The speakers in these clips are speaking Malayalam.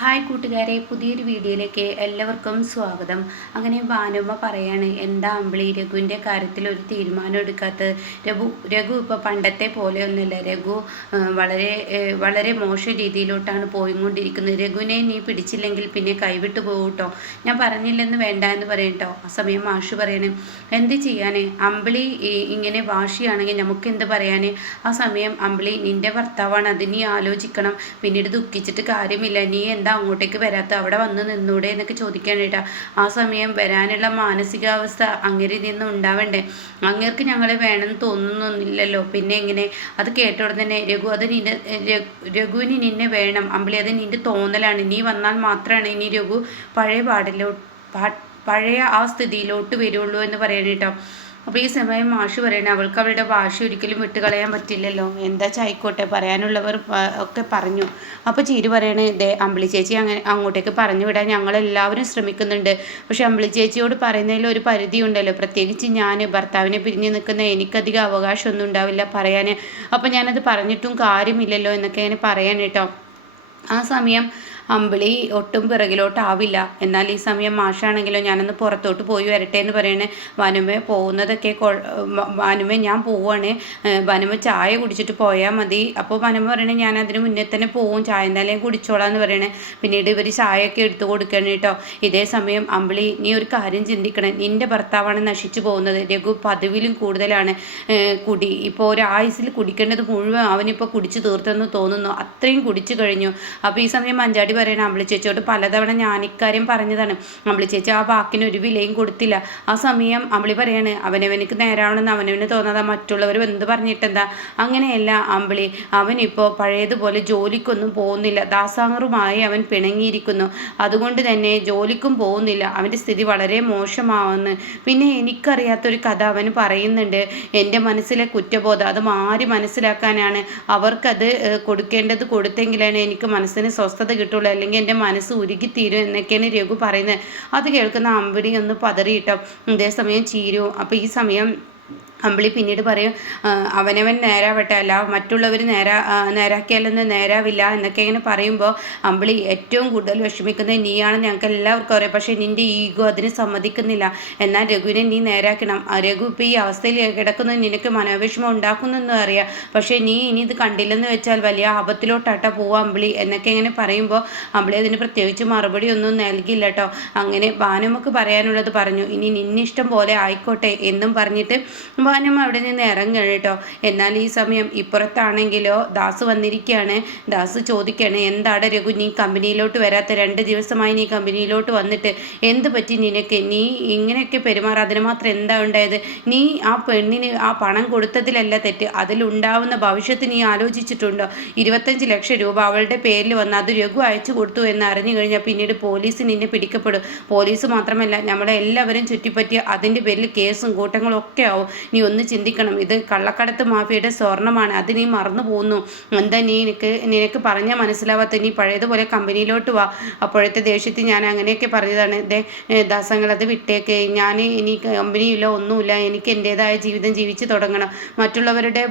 ഹായ് കൂട്ടുകാരെ, പുതിയൊരു വീഡിയോയിലേക്ക് എല്ലാവർക്കും സ്വാഗതം. അങ്ങനെ ഭാനുമ്മ പറയാണ്, എന്താ അമ്പിളി രഘുവിൻ്റെ കാര്യത്തിൽ ഒരു തീരുമാനം എടുക്കാത്ത? രഘു ഇപ്പോൾ പണ്ടത്തെ പോലെയൊന്നുമല്ല. രഘു വളരെ മോശം രീതിയിലോട്ടാണ് പോയിക്കൊണ്ടിരിക്കുന്നത്. രഘുവിനെ നീ പിടിച്ചില്ലെങ്കിൽ പിന്നെ കൈവിട്ട് പോകും കേട്ടോ. ഞാൻ പറഞ്ഞില്ലെന്ന് വേണ്ട എന്ന് പറയും കേട്ടോ. ആ സമയം മാഷ് പറയണേ, എന്ത് ചെയ്യാൻ, അമ്പിളി ഇങ്ങനെ വാശിയാണെങ്കിൽ നമുക്ക് എന്ത് പറയാൻ? ആ സമയം അമ്പിളി നിൻ്റെ ഭർത്താവാണ്, അത് നീ ആലോചിക്കണം. പിന്നീട് ദുഃഖിച്ചിട്ട് കാര്യമില്ല. നീ എന്താ അങ്ങോട്ടേക്ക് വരാത്ത? അവിടെ വന്ന് നിന്നൂടെ എന്നൊക്കെ ചോദിക്കാനേട്ടാ. ആ സമയം വരാനുള്ള മാനസികാവസ്ഥ അങ്ങേരിൽ നിന്ന് ഉണ്ടാവണ്ടേ? അങ്ങേർക്ക് ഞങ്ങളെ വേണമെന്ന് തോന്നുന്നൊന്നുമില്ലല്ലോ, പിന്നെ എങ്ങനെ? അത് കേട്ടോടെ തന്നെ രഘുവിന് നിന്നെ വേണം അമ്പിളി, അത് നിന്റെ തോന്നലാണ്. നീ വന്നാൽ മാത്രമാണ് ഇനി രഘു പഴയ ആ സ്ഥിതിയിലോട്ട് വരുള്ളൂ എന്ന് പറയണേട്ടോ. അപ്പോൾ ഈ സമയം മാഷ് പറയണേ, അവൾക്ക് അവളുടെ വാശി ഒരിക്കലും വിട്ടുകളയാൻ പറ്റില്ലല്ലോ. എന്താ ചായിക്കോട്ടെ, പറയാനുള്ളവർ ഒക്കെ പറഞ്ഞു. അപ്പോൾ ചീരു പറയണേ, അമ്പിളി ചേച്ചി അങ്ങോട്ടേക്ക് പറഞ്ഞു വിടാൻ ഞങ്ങളെല്ലാവരും ശ്രമിക്കുന്നുണ്ട്. പക്ഷെ അമ്പിളി ചേച്ചിയോട് പറയുന്നതിൽ ഒരു പരിധി ഉണ്ടല്ലോ. പ്രത്യേകിച്ച് ഞാൻ ഭർത്താവിനെ പിരിഞ്ഞ് നിൽക്കുന്ന എനിക്കധികം അവകാശമൊന്നും ഉണ്ടാവില്ല പറയാൻ. അപ്പോൾ ഞാനത് പറഞ്ഞിട്ടും കാര്യമില്ലല്ലോ എന്നൊക്കെ ഇങ്ങനെ പറയാൻ കേട്ടോ. ആ സമയം അമ്പിളി ഒട്ടും പിറകിലോട്ടാവില്ല. എന്നാൽ ഈ സമയം മാഷാണെങ്കിലോ, ഞാനൊന്ന് പുറത്തോട്ട് പോയി വരട്ടെ എന്ന് പറയണേ. വനുമ പോകുന്നതൊക്കെ വനുമ ഞാൻ പോവാണ്, വനുമ ചായ കുടിച്ചിട്ട് പോയാൽ മതി. അപ്പോൾ വനുമ പറയണേ, ഞാൻ അതിന് മുന്നേ തന്നെ പോവും, ചായ എന്തായാലും കുടിച്ചോളാം എന്ന് പറയണേ. പിന്നീട് ഇവർ ചായയൊക്കെ എടുത്തു കൊടുക്കണം കേട്ടോ. ഇതേ സമയം അമ്പിളി, നീ ഒരു കാര്യം ചിന്തിക്കണം, നിന്റെ ഭർത്താവാണ് നശിച്ചു പോകുന്നത്. രഘു പതിവിലും കൂടുതലാണ് കുടി. ഇപ്പോൾ ഒരായുസിൽ കുടിക്കേണ്ടത് മുഴുവൻ അവനിപ്പോൾ കുടിച്ചു തീർത്തെന്ന് തോന്നുന്നു. അത്രയും കുടിച്ചു കഴിഞ്ഞു. അപ്പോൾ ഈ സമയം മഞ്ചാടി പറയണം, അമ്പിളി ചേച്ചിയോട് പലതവണ ഞാൻ ഇക്കാര്യം പറഞ്ഞതാണ്. അമ്പിളി ചേച്ചി ആ വാക്കിന് ഒരു വിലയും കൊടുത്തില്ല. ആ സമയം അമ്പിളി പറയാണ്, അവനവനിക്ക് നേരാവണമെന്ന് അവനവന് തോന്നാതെ മറ്റുള്ളവർ എന്ത് പറഞ്ഞിട്ടെന്താ? അങ്ങനെയല്ല അമ്പിളി, അവനിപ്പോൾ പഴയതുപോലെ ജോലിക്കൊന്നും പോകുന്നില്ല. ദാസാങ്ങറുമായി അവൻ പിണങ്ങിയിരിക്കുന്നു. അതുകൊണ്ട് തന്നെ ജോലിക്കും പോകുന്നില്ല. അവൻ്റെ സ്ഥിതി വളരെ മോശമാവുന്നു. പിന്നെ എനിക്കറിയാത്തൊരു കഥ അവൻ പറയുന്നുണ്ട്. എൻ്റെ മനസ്സിലെ കുറ്റബോധം അത് മാറി മനസ്സിലാക്കാനാണ്. അവർക്കത് കൊടുക്കേണ്ടത് കൊടുത്തെങ്കിലാണ് എനിക്ക് മനസ്സിന് സ്വസ്ഥത കിട്ടുള്ളൂ, അല്ലെങ്കിൽ എൻ്റെ മനസ്സ് ഉരുകിത്തീരും എന്നൊക്കെയാണ് രഘു പറയുന്നത്. അത് കേൾക്കുന്ന അമ്പിളി ഒന്ന് പതറിയിട്ടോ. ഇതേസമയം ചീരു. അപ്പോൾ ഈ സമയം അമ്പിളി പിന്നീട് പറയും, അവനവൻ നേരാവട്ടെ, അല്ല മറ്റുള്ളവർ നേരാക്കിയാലൊന്നും നേരാവില്ല എന്നൊക്കെ ഇങ്ങനെ പറയുമ്പോൾ അമ്പിളി ഏറ്റവും കൂടുതൽ വിഷമിക്കുന്നത് നീയാണ്, ഞങ്ങൾക്ക് എല്ലാവർക്കും അറിയാം. പക്ഷേ നിൻ്റെ ഈഗോ അതിന് സമ്മതിക്കുന്നില്ല. എന്നാൽ രഘുവിനെ നീ നേരാക്കണം. രഘു ഇപ്പോൾ ഈ അവസ്ഥയിൽ കിടക്കുന്നത് നിനക്ക് മനോവിഷമം ഉണ്ടാക്കുന്നെന്നും അറിയാം. പക്ഷേ നീ ഇനി ഇത് കണ്ടില്ലെന്ന് വെച്ചാൽ വലിയ ആപത്തിലോട്ടാട്ട പോവാ അമ്പിളി എന്നൊക്കെ ഇങ്ങനെ പറയുമ്പോൾ അമ്പിളി അതിന് പ്രത്യേകിച്ച് മറുപടി ഒന്നും നൽകില്ല കേട്ടോ. അങ്ങനെ ഭാനുമ്മക്ക് പറയാനുള്ളത് പറഞ്ഞു. ഇനി നിന്നിഷ്ടം പോലെ ആയിക്കോട്ടെ എന്നും പറഞ്ഞിട്ട് ഭാനുമ്മ അവിടെ നിന്ന് ഇറങ്ങണം കേട്ടോ. എന്നാൽ ഈ സമയം ഇപ്പുറത്താണെങ്കിലോ ദാസ് വന്നിരിക്കുകയാണ്. ദാസ് ചോദിക്കുകയാണ്, എന്താണ് രഘു നീ കമ്പനിയിലോട്ട് വരാത്ത? 2 ദിവസമായി നീ കമ്പനിയിലോട്ട് വന്നിട്ട് എന്ത് പറ്റി നിനക്ക്? നീ ഇങ്ങനെയൊക്കെ പെരുമാറാം, അതിന് മാത്രം എന്താ ഉണ്ടായത്? നീ ആ പെണ്ണിന് ആ പണം കൊടുത്തതിലല്ല തെറ്റ്, അതിലുണ്ടാവുന്ന ഭവിഷ്യത്ത് നീ ആലോചിച്ചിട്ടുണ്ടോ? 25 ലക്ഷം രൂപ അവളുടെ പേരിൽ വന്ന് അത് രഘു അയച്ചു കൊടുത്തു എന്ന് അറിഞ്ഞു കഴിഞ്ഞാൽ പിന്നീട് പോലീസ് നിന്നെ പിടിക്കപ്പെടും. പോലീസ് മാത്രമല്ല, നമ്മളെ എല്ലാവരും ചുറ്റിപ്പറ്റി അതിൻ്റെ പേരിൽ കേസും കൂട്ടങ്ങളും ഒക്കെ ആവും. നീ ഒന്ന് ചിന്തിക്കണം. ഇത് കള്ളക്കടത്ത് മാഫിയയുടെ സ്വർണ്ണമാണ്, അത് നീ മറന്നു പോകുന്നു. എന്താ നിനക്ക് പറഞ്ഞാൽ മനസ്സിലാവാത്ത? നീ പഴയതുപോലെ കമ്പനിയിലോട്ട് വാ. അപ്പോഴത്തെ ദേഷ്യത്തിൽ ഞാൻ അങ്ങനെയൊക്കെ പറഞ്ഞതാണ്. ദാസങ്ങൾ അത് വിട്ടേക്ക്, ഞാൻ ഇനി കമ്പനിയില്ല ഒന്നുമില്ല, എനിക്ക് എൻ്റേതായ ജീവിതം ജീവിച്ച് തുടങ്ങണം. മറ്റുള്ളവരുടെ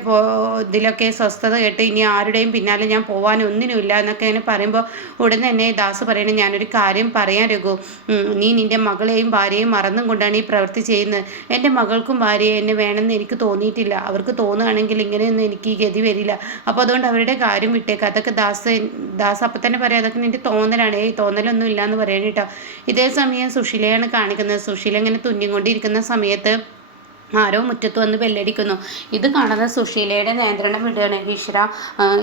ഇതിലൊക്കെ സ്വസ്ഥത കേട്ട് ഇനി ആരുടെയും പിന്നാലെ ഞാൻ പോകാനൊന്നിനുമില്ല എന്നൊക്കെ അങ്ങനെ പറയുമ്പോൾ ഉടൻ തന്നെ ദാസ് പറയണേ, ഞാനൊരു കാര്യം പറയാൻ രഘു, നീ നിൻ്റെ മകളെയും ഭാര്യയും മറന്നും കൊണ്ടാണ് ഈ പ്രവൃത്തി ചെയ്യുന്നത്. എൻ്റെ മകൾക്കും ഭാര്യയെ എന്നെ വേണമെന്ന് എനിക്ക് തോന്നിയിട്ടില്ല. അവർക്ക് തോന്നുകയാണെങ്കിൽ ഇങ്ങനെയൊന്നും എനിക്ക് ഈ ഗതി വരില്ല. അപ്പോൾ അതുകൊണ്ട് അവരുടെ കാര്യം വിട്ടേക്ക്. അതൊക്കെ ദാസ് അപ്പം തന്നെ പറയാം, അതൊക്കെ നിൻ്റെ തോന്നലാണ്. തോന്നലൊന്നും ഇല്ല എന്ന് പറയണം കേട്ടോ. ഇതേ സമയം സുശീലയാണ് കാണിക്കുന്നത്. സുശീല ഇങ്ങനെ തുന്നിക്കൊണ്ടിരിക്കുന്ന സമയത്ത് ആരോ മുറ്റത്ത് വന്ന് ബെല്ലടിക്കുന്നു. ഇത് കാണുന്ന സുശീലയുടെ നിയന്ത്രണം വിടുകയാണ്. ഈശ്വര,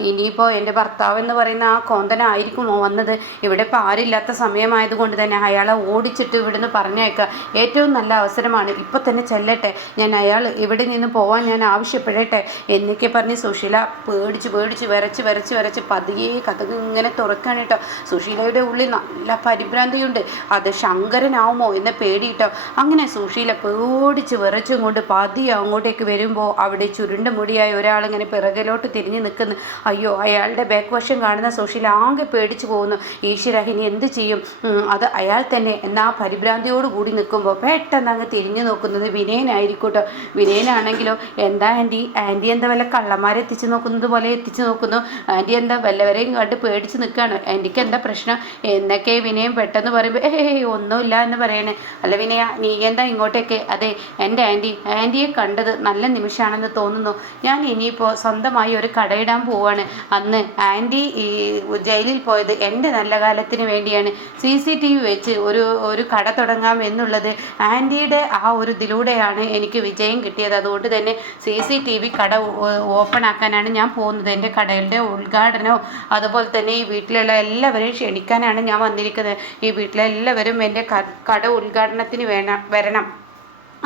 ഇനിയിപ്പോൾ എൻ്റെ ഭർത്താവ് എന്ന് പറയുന്ന ആ കോന്തനായിരിക്കുമോ വന്നത്? ഇവിടെ ഇപ്പോൾ ആരില്ലാത്ത സമയമായതുകൊണ്ട് തന്നെ അയാളെ ഓടിച്ചിട്ട് ഇവിടുന്ന് പറഞ്ഞേക്കുക ഏറ്റവും നല്ല അവസരമാണ്. ഇപ്പോൾ തന്നെ ചെല്ലട്ടെ, ഞാൻ അയാൾ ഇവിടെ നിന്ന് പോവാൻ ഞാൻ ആവശ്യപ്പെടട്ടെ എന്നൊക്കെ പറഞ്ഞ് സുശീല പേടിച്ച് വിറച്ച് പതിയെ കഥ ഇങ്ങനെ തുറക്കാണ് കേട്ടോ. സുശീലയുടെ ഉള്ളിൽ നല്ല പരിഭ്രാന്തിയുണ്ട്. അത് ശങ്കരനാവുമോ എന്ന പേടി കേട്ടോ. അങ്ങനെ സുശീല പേടിച്ച് വിറച്ചും കൊണ്ട് കൊണ്ട് പതിയെ അങ്ങോട്ടേക്ക് വരുമ്പോൾ അവിടെ ചുരുണ്ട മുടിയായ ഒരാളിങ്ങനെ പിറകിലോട്ട് തിരിഞ്ഞു നിൽക്കുന്നു. അയ്യോ, അയാളുടെ ബാക്ക് വശം കാണുന്ന സുശീല ആകെ പേടിച്ചു പോകുന്നു. ഈശ്വര, ഇനി എന്ത് ചെയ്യും? അത് അയാൾ തന്നെ എന്നാ പരിഭ്രാന്തിയോട് കൂടി നിൽക്കുമ്പോൾ പെട്ടെന്ന് അങ്ങ് തിരിഞ്ഞു നോക്കുന്നത് വിനയനായിരിക്കട്ടോ. വിനയനാണെങ്കിലോ, എന്താ ആൻറ്റി എന്താ വല്ല കള്ളന്മാരെ എത്തിച്ചു നോക്കുന്നത് പോലെ എത്തിച്ചു നോക്കുന്നു. ആൻറ്റി എന്താ വല്ലവരെയും കണ്ട് പേടിച്ച് നിൽക്കുകയാണ്, ആൻറ്റിക്ക് എന്താ പ്രശ്നം എന്നൊക്കെ വിനയം പെട്ടെന്ന് പറയുമ്പോൾ ഒന്നുമില്ല എന്ന് പറയണേ. അല്ല വിനയ, നീ എന്താ ഇങ്ങോട്ടേക്ക്? അതെ, എൻ്റെ ആൻറ്റിയെ കണ്ടത് നല്ല നിമിഷമാണെന്ന് തോന്നുന്നു. ഞാൻ ഇനിയിപ്പോൾ സ്വന്തമായി ഒരു കടയിടാൻ പോവാണ്. അന്ന് ആൻറ്റി ഈ ജയിലിൽ പോയത് എൻ്റെ നല്ല കാലത്തിന് വേണ്ടിയാണ്. CCTV വെച്ച് ഒരു കട തുടങ്ങാം എന്നുള്ളത് ആൻറ്റിയുടെ ആ ഒരു ഇതിലൂടെയാണ് എനിക്ക് വിജയം കിട്ടിയത്. അതുകൊണ്ട് തന്നെ CCTV കട ഓപ്പൺ ആക്കാനാണ് ഞാൻ പോകുന്നത്. എൻ്റെ കടയുടെ ഉദ്ഘാടനവും അതുപോലെ തന്നെ ഈ വീട്ടിലുള്ള എല്ലാവരെയും ക്ഷണിക്കാനാണ് ഞാൻ വന്നിരിക്കുന്നത്. ഈ വീട്ടിലെല്ലാവരും എൻ്റെ കട ഉദ്ഘാടനത്തിന് വരണം.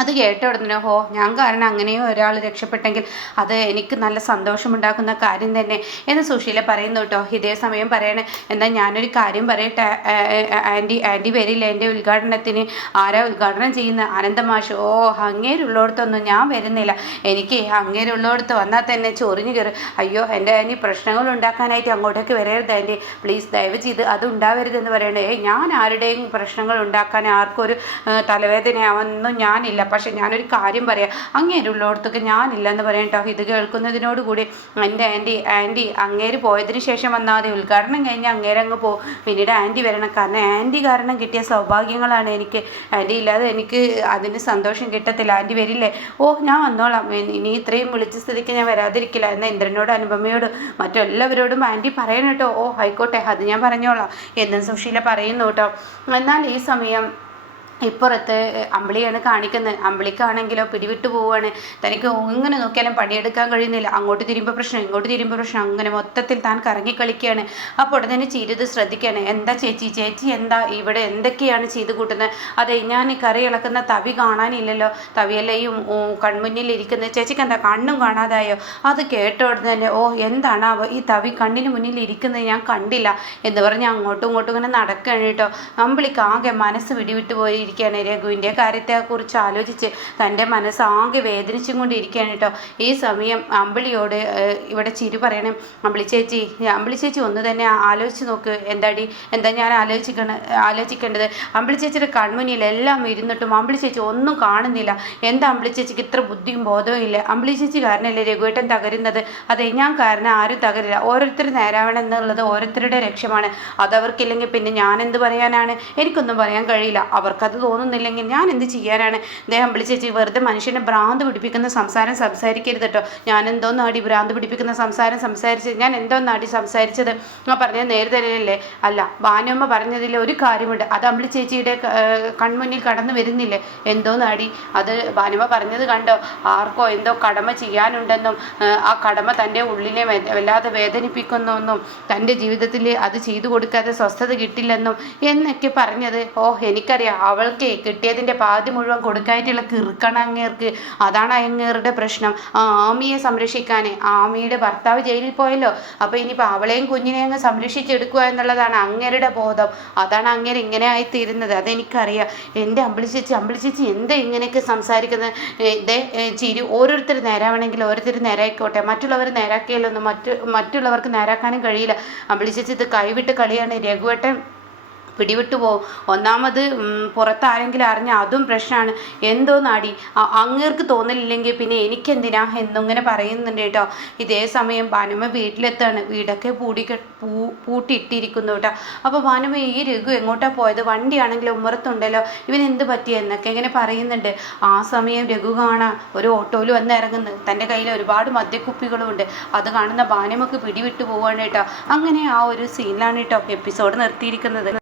അത് കേട്ട ഉടനെ ഞാൻ കാരണം അങ്ങനെയോ ഒരാൾ രക്ഷപ്പെട്ടെങ്കിൽ അത് എനിക്ക് നല്ല സന്തോഷമുണ്ടാക്കുന്ന കാര്യം തന്നെ എന്ന് സുശീല പറയുന്നു കേട്ടോ. ഇതേ സമയം പറയണേ, എന്നാൽ ഞാനൊരു കാര്യം പറയട്ടെ ആൻറ്റി വരില്ല എൻ്റെ ഉദ്ഘാടനത്തിന്? ആരാ ഉദ്ഘാടനം ചെയ്യുന്ന? അനന്തമാഷ്. അങ്ങേരുള്ളിടത്തൊന്നും ഞാൻ വരുന്നില്ല. എനിക്ക് അങ്ങേരുള്ളിടത്ത് വന്നാൽ തന്നെ ചൊറിഞ്ഞു കയറും. അയ്യോ, എൻ്റെ ആൻറ്റി പ്രശ്നങ്ങൾ ഉണ്ടാക്കാനായിട്ട് അങ്ങോട്ടേക്ക് വരരുത് ആൻറ്റി, പ്ലീസ് ദയവ് ചെയ്ത് അത് ഉണ്ടാവരുതെന്ന് പറയണേ. ഞാൻ ആരുടെയും പ്രശ്നങ്ങൾ ഉണ്ടാക്കാൻ ആർക്കൊരു തലവേദനയാവൊന്നും ഞാനില്ല. പക്ഷെ ഞാനൊരു കാര്യം പറയാം, അങ്ങേരുള്ളോടത്തൊക്കെ ഞാനില്ലെന്ന് പറയാം കേട്ടോ. ഇത് കേൾക്കുന്നതിനോട് കൂടി എൻ്റെ ആൻറ്റി അങ്ങേര് പോയതിന് ശേഷം വന്നാൽ മതി. ഉദ്ഘാടനം കഴിഞ്ഞ് അങ്ങേരങ്ങ് പോകും. പിന്നീട് ആൻറ്റി വരണം. കാരണം ആൻറ്റി കാരണം കിട്ടിയ സൗഭാഗ്യങ്ങളാണ് എനിക്ക്. ആൻറ്റി ഇല്ലാതെ എനിക്ക് അതിന് സന്തോഷം കിട്ടത്തില്ല. ആൻറ്റി വരില്ലേ? ഞാൻ വന്നോളാം. ഇനി ഇത്രയും വിളിച്ച സ്ഥിതിക്ക് ഞാൻ വരാതിരിക്കില്ല എന്ന് ഇന്ദ്രനോട് അനുപമയോട് മറ്റെല്ലാവരോടും ആൻറ്റി പറയണം കേട്ടോ. ആയിക്കോട്ടെ, അത് ഞാൻ പറഞ്ഞോളാം എന്നും സുശീല പറയുന്നു കേട്ടോ. എന്നാൽ ഈ സമയം ഇപ്പുറത്ത് അമ്പിളിയാണ് കാണിക്കുന്നത്. അമ്പിളിക്കാണെങ്കിലോ പിടിവിട്ട് പോവുകയാണ്. തനിക്ക് ഇങ്ങനെ നോക്കിയാലും പണിയെടുക്കാൻ കഴിയുന്നില്ല. അങ്ങോട്ട് തിരിയുമ്പോൾ പ്രശ്നം, ഇങ്ങോട്ട് തിരിയുമ്പോൾ പ്രശ്നം, അങ്ങനെ മൊത്തത്തിൽ താൻ കറങ്ങിക്കളിക്കുകയാണ്. അപ്പോൾ ഉടനെ തന്നെ ചിരിത് ശ്രദ്ധിക്കുകയാണ്. എന്താ ചേച്ചി എന്താ ഇവിടെ എന്തൊക്കെയാണ് ചെയ്ത് കൂട്ടുന്നത്? അതെ, ഞാൻ ഈ കറി ഇളക്കുന്ന തവി കാണാനില്ലല്ലോ. തവിയല്ലയും കൺമുന്നിൽ ഇരിക്കുന്നത്. ചേച്ചിക്ക് എന്താ കണ്ണും കാണാതായോ? അത് കേട്ട ഉടനെ തന്നെ എന്താണാവോ ഈ തവി കണ്ണിന് മുന്നിൽ ഇരിക്കുന്നത് ഞാൻ കണ്ടില്ല എന്ന് പറഞ്ഞ് അങ്ങോട്ടും ഇങ്ങോട്ടും ഇങ്ങനെ നടക്കുകയാണ് കേട്ടോ. അമ്പിളിക്ക് ആകെ മനസ്സ് വിടിവിട്ട് പോയി ഇരിക്കുകയാണ്. രഘുവിൻ്റെ കാര്യത്തെക്കുറിച്ച് ആലോചിച്ച് തൻ്റെ മനസ്സാകെ വേദനിച്ചും കൊണ്ടിരിക്കുകയാണ് കേട്ടോ. ഈ സമയം അമ്പിളിയോട് ഇവിടെ ചിരി പറയണം. അമ്പിളി ചേച്ചി ഒന്ന് തന്നെ ആലോചിച്ച് നോക്ക്. എന്താ ഞാൻ ആലോചിക്കേണ്ടത്? അമ്പിളി ചേച്ചിയുടെ കൺമുന്നിൽ എല്ലാം ഇരുന്നിട്ടും അമ്പിളി ചേച്ചി ഒന്നും കാണുന്നില്ല. എന്താ അമ്പിളി ചേച്ചിക്ക് ഇത്ര ബുദ്ധിയും ബോധവും ഇല്ല? അമ്പിളി ചേച്ചി കാരണമല്ലേ രഘുവേട്ടൻ തകരുന്നത്? അതെ, ഞാൻ കാരണം ആരും തകരില്ല. ഓരോരുത്തർ നേരാവണം എന്നുള്ളത് ഓരോരുത്തരുടെ ലക്ഷ്യമാണ്. അതവർക്കില്ലെങ്കിൽ പിന്നെ ഞാൻ എന്ത് പറയാനാണ്? എനിക്കൊന്നും പറയാൻ കഴിയില്ല. അവർക്കത് തോന്നുന്നില്ലെങ്കിൽ ഞാൻ എന്ത് ചെയ്യാനാണ്? അദ്ദേഹം വിളിച്ചേച്ചി വെറുതെ മനുഷ്യനെ ഭ്രാന്ത് പിടിപ്പിക്കുന്ന സംസാരം സംസാരിക്കരുത് കേട്ടോ. ഞാൻ എന്തോന്നാടി ഭ്രാന്ത് പിടിപ്പിക്കുന്ന സംസാരം സംസാരിച്ചത്? ഞാൻ എന്തോന്നാടി സംസാരിച്ചത്? പറഞ്ഞത് നേരെ തന്നെയല്ലേ? അല്ല, ഭാനുമ്മ പറഞ്ഞതിൽ ഒരു കാര്യമുണ്ട്. അത് അമ്പിളി ചേച്ചിയുടെ കൺമുന്നിൽ കടന്നു വരുന്നില്ലേ? എന്തോന്നാടി അത്? ഭാനുമ്മ പറഞ്ഞത് കണ്ടോ? ആർക്കോ എന്തോ കടമ ചെയ്യാനുണ്ടെന്നും ആ കടമ തൻ്റെ ഉള്ളിനെ വല്ലാതെ വേദനിപ്പിക്കുന്നെന്നും തൻ്റെ ജീവിതത്തിൽ അത് ചെയ്തു കൊടുക്കാതെ സ്വസ്ഥത കിട്ടില്ലെന്നും എന്നൊക്കെ പറഞ്ഞത്. എനിക്കറിയാം. അവൾക്ക് കിട്ടിയതിൻ്റെ പാതി മുഴുവൻ കൊടുക്കാനായിട്ടുള്ള കിറുക്കണം അങ്ങേർക്ക്. അതാണ് അങ്ങേരുടെ പ്രശ്നം. ആമിയെ സംരക്ഷിക്കാൻ. ആമിയുടെ ഭർത്താവ് ജയിലിൽ പോയല്ലോ. അപ്പോൾ ഇനിയിപ്പോൾ അവളെയും കുഞ്ഞിനെയും അങ്ങ് സംരക്ഷിച്ചെടുക്കുക എന്നുള്ളതാണ് അങ്ങേരുടെ ബോധം. അതാണ് അങ്ങേര് ഇങ്ങനെ ആയിത്തീരുന്നത്. അതെനിക്കറിയാം. എൻ്റെ അമ്പിളി ചേച്ചി എന്താ ഇങ്ങനെയൊക്കെ സംസാരിക്കുന്നത്? ഇതേ ചിരി. ഓരോരുത്തർ നേരാവണമെങ്കിൽ ഓരോരുത്തർ നേരായിക്കോട്ടെ. മറ്റുള്ളവർ നേരാക്കിയാലൊന്നും മറ്റുള്ളവർക്ക് നേരാക്കാനും കഴിയില്ല. അമ്പിളി ചേച്ചി ഇത് കൈവിട്ട് കളിയാണ്. രഘുവേട്ടൻ പിടിവിട്ടു പോവും. ഒന്നാമത് പുറത്താരെങ്കിലും അറിഞ്ഞാൽ അതും പ്രശ്നമാണ്. എന്തോന്നാടി അങ്ങേർക്ക് തോന്നലില്ലെങ്കിൽ പിന്നെ എനിക്കെന്തിനാ എന്നിങ്ങനെ പറയുന്നുണ്ട് കേട്ടോ. ഇതേ സമയം ഭാനുമ്മ വീട്ടിലെത്താണ്. വീടൊക്കെ പൂട്ടിയിട്ടിരിക്കുന്നു കേട്ടോ. അപ്പോൾ ഭാനുമ്മ ഈ രഘു എങ്ങോട്ടാ പോയത്? വണ്ടിയാണെങ്കിൽ ഉമ്മറത്തുണ്ടല്ലോ, ഇവൻ എന്ത് പറ്റിയെന്നൊക്കെ ഇങ്ങനെ പറയുന്നുണ്ട്. ആ സമയം രഘു കാണാം ഒരു ഓട്ടോയിൽ വന്ന് ഇറങ്ങുന്നത്. തൻ്റെ കയ്യിൽ ഒരുപാട് മദ്യക്കുപ്പികളും ഉണ്ട്. അത് കാണുന്ന ഭാനുമ്മക്ക് പിടിവിട്ടു പോവാണ് കേട്ടോ. അങ്ങനെ ആ ഒരു സീനിലാണ് കേട്ടോ എപ്പിസോഡ് നിർത്തിയിരിക്കുന്നത്.